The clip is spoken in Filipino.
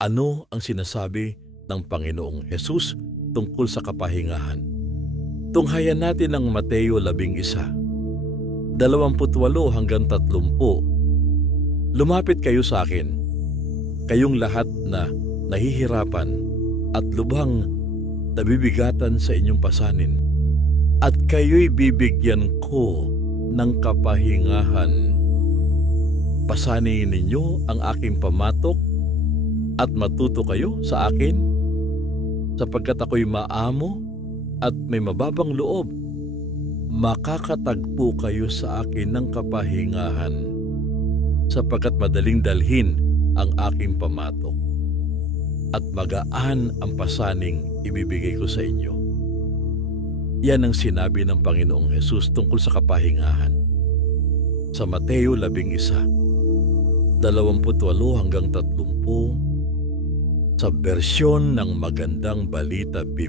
Ano ang sinasabi ng Panginoong Hesus tungkol sa kapahingahan? Tunghayan natin ang Mateo 11, 28 hanggang 30. Lumapit kayo sa akin, kayong lahat na nahihirapan at lubhang nabibigatan sa inyong pasanin, at kayo'y bibigyan ko ng kapahingahan. Pasanin ninyo ang aking pamatok at matuto kayo sa akin, sapagkat ako'y maamo at may mababang loob. Makakatagpo kayo sa akin ng kapahingahan, sapagkat madaling dalhin ang aking pamatok at magaan ang pasaning ibibigay ko sa inyo. Yan ang sinabi ng Panginoong Hesus tungkol sa kapahingahan sa Mateo 11, 28 hanggang 30, sa bersyon ng Magandang Balita